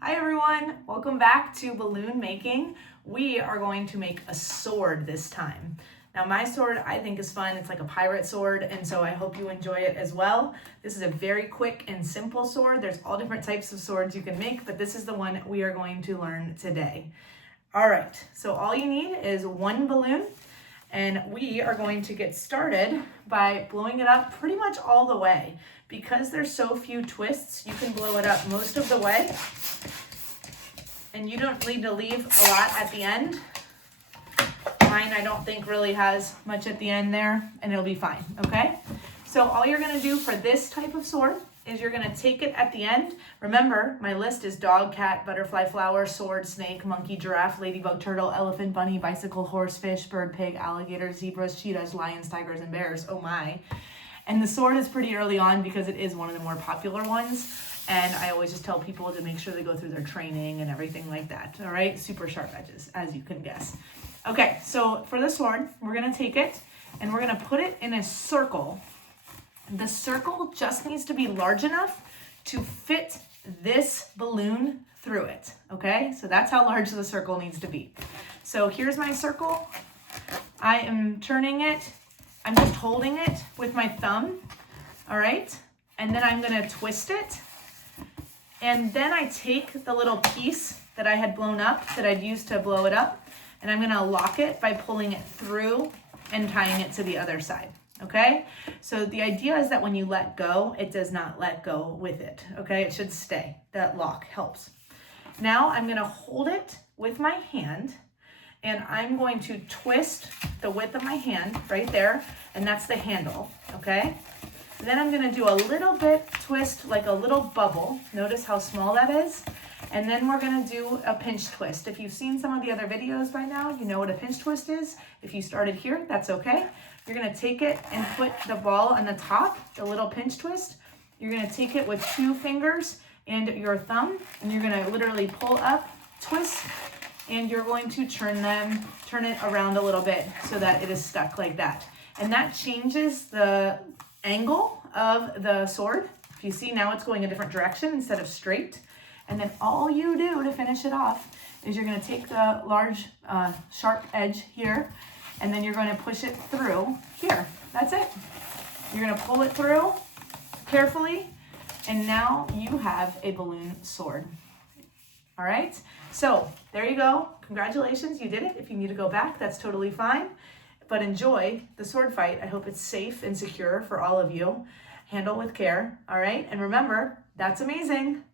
Hi everyone, welcome back to balloon making. We are going to make a sword this time. Now my sword I think is fun. It's like a pirate sword, and so I hope you enjoy it as well. This is a very quick and simple sword. There's all different types of swords you can make, but this is the one we are going to learn today. All right, so all you need is one balloon, and we are going to get started by blowing it up pretty much all the way. Because there's so few twists, you can blow it up most of the way, and you don't need to leave a lot at the end. Mine I don't think really has much at the end there, and it'll be fine, okay? So all you're gonna do for this type of sword is you're gonna take it at the end. Remember, my list is dog, cat, butterfly, flower, sword, snake, monkey, giraffe, ladybug, turtle, elephant, bunny, bicycle, horse, fish, bird, pig, alligator, zebras, cheetahs, lions, tigers, and bears. Oh my. And the sword is pretty early on because it is one of the more popular ones. And I always just tell people to make sure they go through their training and everything like that. All right, super sharp edges, as you can guess. Okay, so for the sword, we're gonna take it and we're gonna put it in a circle. The circle just needs to be large enough to fit this balloon through it, okay? So that's how large the circle needs to be. So here's my circle. I am turning it. I'm just holding it with my thumb, all right? And then I'm gonna twist it. And then I take the little piece that I had blown up, that I'd used to blow it up, and I'm gonna lock it by pulling it through and tying it to the other side, okay? So the idea is that when you let go, it does not let go with it, okay? It should stay. That lock helps. Now I'm gonna hold it with my hand, and I'm going to twist the width of my hand right there, and that's the handle, okay? Then I'm gonna do a little bit twist, like a little bubble. Notice how small that is. And then we're gonna do a pinch twist. If you've seen some of the other videos by now, you know what a pinch twist is. If you started here, that's okay. You're gonna take it and put the ball on the top, the little pinch twist. You're gonna take it with 2 fingers and your thumb, and you're gonna literally pull up, twist, and you're going to turn it around a little bit so that it is stuck like that. And that changes the angle of the sword. If you see, now it's going a different direction instead of straight. And then all you do to finish it off is you're gonna take the large sharp edge here, and then you're gonna push it through here. That's it. You're gonna pull it through carefully, and now you have a balloon sword. All right, so there you go. Congratulations, you did it. If you need to go back, that's totally fine. But enjoy the sword fight. I hope it's safe and secure for all of you. Handle with care, all right? And remember, that's amazing.